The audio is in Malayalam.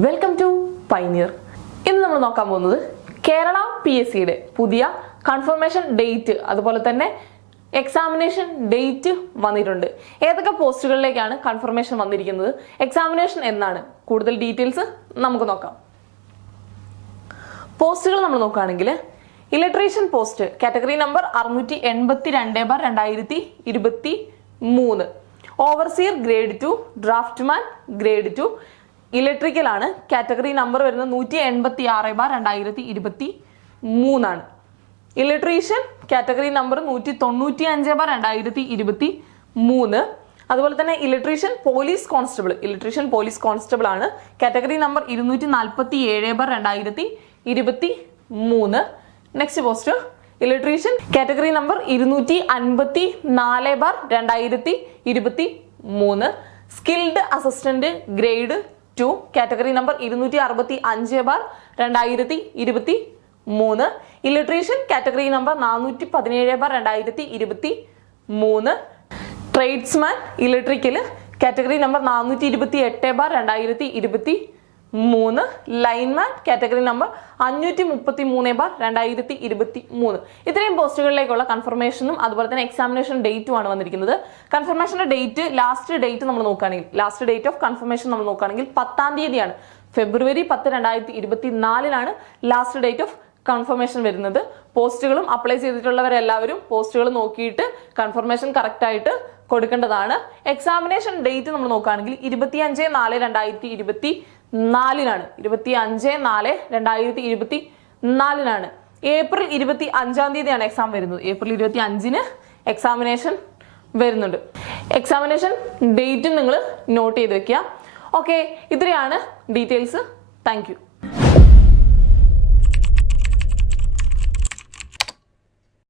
Welcome to pioneer. ഇന്ന് നമ്മൾ നോക്കാൻ പോകുന്നത് കേരള PSCയുടെ പുതിയ കൺഫർമേഷൻ ഡേറ്റ് അതുപോലെ തന്നെ എക്സാമിനേഷൻ ഡേറ്റ് വന്നിട്ടുണ്ട്. ഏതൊക്കെ പോസ്റ്റുകളിലേക്കാണ് കൺഫർമേഷൻ വന്നിരിക്കുന്നത്, എക്സാമിനേഷൻ എന്നാണ്, കൂടുതൽ ഡീറ്റെയിൽസ് നമുക്ക് നോക്കാം. പോസ്റ്റുകൾ നമ്മൾ നോക്കുകയാണെങ്കിൽ electrician post category number 682/2023, overseer grade 2, draughtsman grade 2, electrical ആണ്. കാറ്റഗറി നമ്പർ വരുന്നത് 186/2023 ആണ്. Electrician category number 195/2023. അതുപോലെ തന്നെ ഇലക്ട്രീഷ്യൻ പോലീസ് കോൺസ്റ്റബിൾ ആണ്. Category number 247/2023. Next post electrician category number 254/2023. Skilled assistant grade 2 category number 265/2023. Electrician category number 417/2023. Tradesman electrical category number 428/2023. Lineman category number 533/2023. ഇത്രയും പോസ്റ്റുകളിലേക്കുള്ള കൺഫർമേഷനും അതുപോലെ തന്നെ എക്സാമിനേഷൻ ഡേറ്റും ആണ് വന്നിരിക്കുന്നത്. കൺഫർമേഷന്റെ ഡേറ്റ്, ലാസ്റ്റ് ഡേറ്റ് നമ്മൾ നോക്കുകയാണെങ്കിൽ, ലാസ്റ്റ് ഡേറ്റ് ഓഫ് കൺഫർമേഷൻ നമ്മൾ നോക്കുകയാണെങ്കിൽ 10-ാം തീയതിയാണ്. ഫെബ്രുവരി 10, 2024 ലാസ്റ്റ് ഡേറ്റ് ഓഫ് കൺഫർമേഷൻ വരുന്നത്. പോസ്റ്റുകളും അപ്ലൈ ചെയ്തിട്ടുള്ളവരെല്ലാവരും പോസ്റ്റുകൾ നോക്കിയിട്ട് കൺഫർമേഷൻ കറക്റ്റ് ആയിട്ട് കൊടുക്കേണ്ടതാണ്. എക്സാമിനേഷൻ ഡേറ്റ് നമ്മൾ നോക്കുകയാണെങ്കിൽ 25/4/2024 25/4/2024 ഏപ്രിൽ 25-ാം തീയതിയാണ് എക്സാം വരുന്നത്. ഏപ്രിൽ 25-ന് എക്സാമിനേഷൻ വരുന്നുണ്ട്. എക്സാമിനേഷൻ ഡേറ്റും നിങ്ങൾ നോട്ട് ചെയ്ത് വെക്കുക. ഓക്കെ, ഇത്രയാണ് ഡീറ്റെയിൽസ്. Thank you.